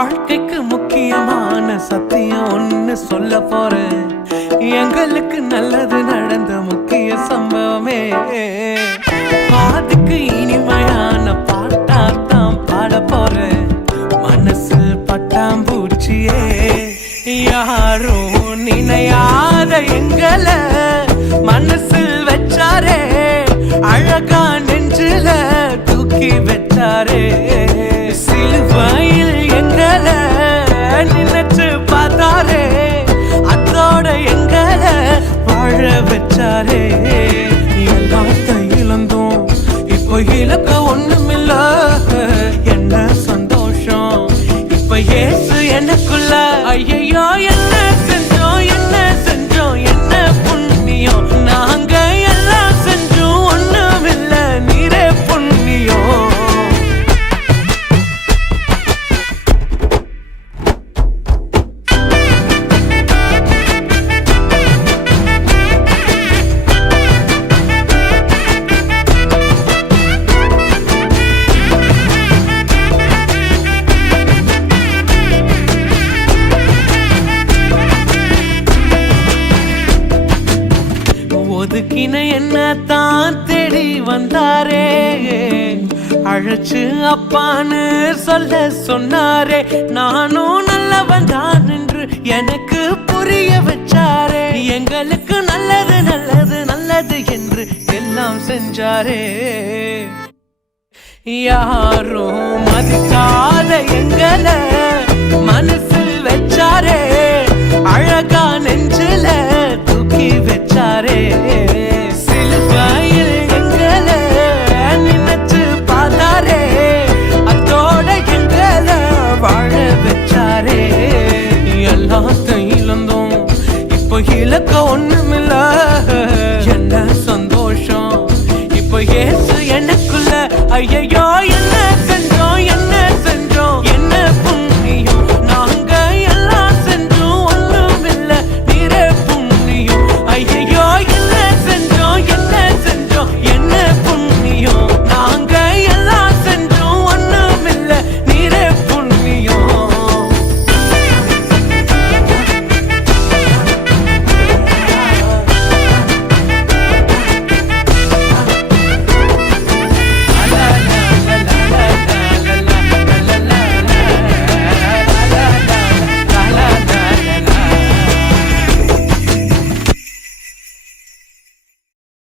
வாழ்க்கைக்கு முக்கியமான சத்தியம் ஒன்னு சொல்ல போறேன். எங்களுக்கு நல்லது நடந்த முக்கிய சம்பவமே. பாட்டுக்கு இனிமையான பாட்டாத்தான் பாட போறேன். மனசு பட்டாம்பூச்சியே யாரும் நினையாத எங்களை மனசில் வச்சாரே. அழகா நெஞ்சில தூக்கி வச்சாரே. சிலுவையில் எங்களை நினைச்சு பார்த்தாரே. அதோட எங்களை வாழ வச்சாரே. எல்லாத்தையும் இழந்தோம், இப்போ இழக்க ஒண்ணுமில்ல. என்ன சந்தோஷம் இப்ப ஏசு எனக்குள்ள. ஐயோ என்ன செஞ்சோம், என்ன செஞ்சோம், என்ன புண்ணியம். நாங்க எல்லாம் செஞ்சோம், ஒண்ணுமில்ல, நீரே புண்ணியம். ஒதுக்கின என்ன தான் தேடி வந்தாரே. அழைச்சு அப்பான்னு சொல்ல சொன்னாரே. நானும் நல்லவன் தான் என்று எனக்கு புரிய வச்சாரே. எங்களுக்கு நல்லது நல்லது நல்லது என்று எல்லாம் செஞ்சாரே. யாரும் மதிக்காத